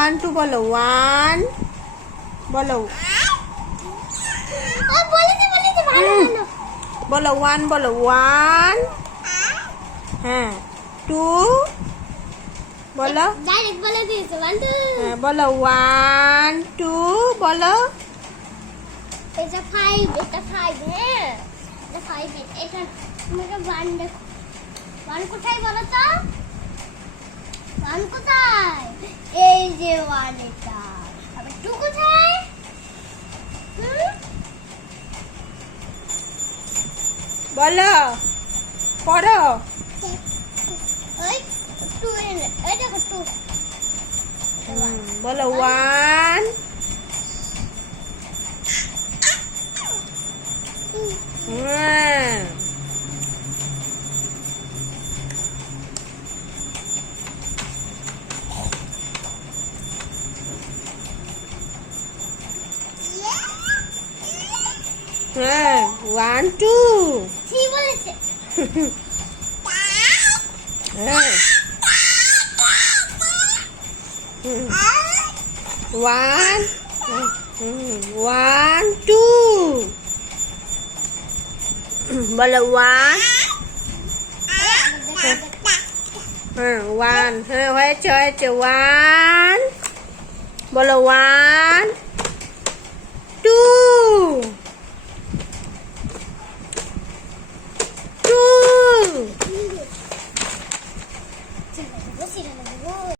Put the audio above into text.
One two বলো, one বলো, বলো ওয়ান, বলো ওয়ান, হ্যাঁ টু বলো, হ্যাঁ বলো ওয়ান টু বলো, এটা 5, এটা 5, হ্যাঁ এটা 5, এটা তুমি একটা 1 দেখো। 1 কোথায় বলো তো? 1 কোথায়? এই যে 1 এটা। আবার 2 কোথায়? বলো পড়ো। ওই 2 এই দেখো 2। বলো ওয়ান, হ্যাঁ হ্যাঁ ওয়ান টু, 3 বলেছে। হ্যাঁ ওয়ান, ওয়ান টু বলো ওয়ান, হ্যাঁ ওয়ান, হ্যাঁ হয়েছে হয়েছে, ওয়ান বলো ওয়ান টু।